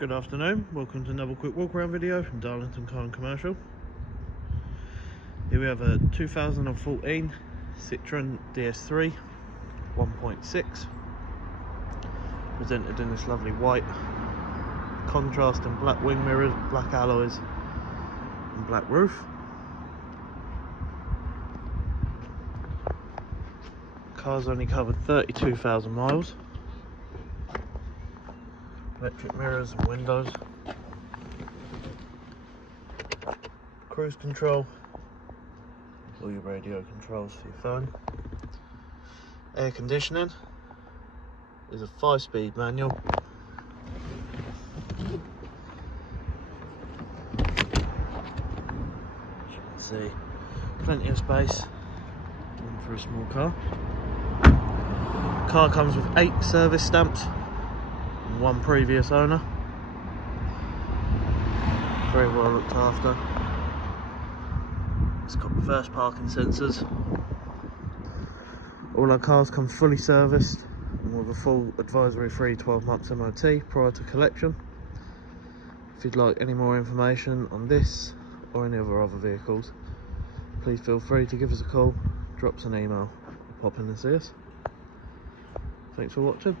Good afternoon, welcome to another quick walk around video from Darlington Car and Commercial. Here we have a 2014 Citroen DS3 1.6, presented in this lovely white contrasting black wing mirrors, black alloys and black roof. Car's only covered 32,000 miles. Electric mirrors and windows, cruise control, all your radio controls for your phone, air conditioning. There's a 5-speed manual, as you can see, plenty of space even for a small car. Car comes with 8 service stamps, one previous owner. Very well looked after. It's got reverse parking sensors. All our cars come fully serviced and with a full advisory free 12 months MOT prior to collection. If you'd like any more information on this or any of our other vehicles, please feel free to give us a call, drop us an email, or pop in and see us. Thanks for watching.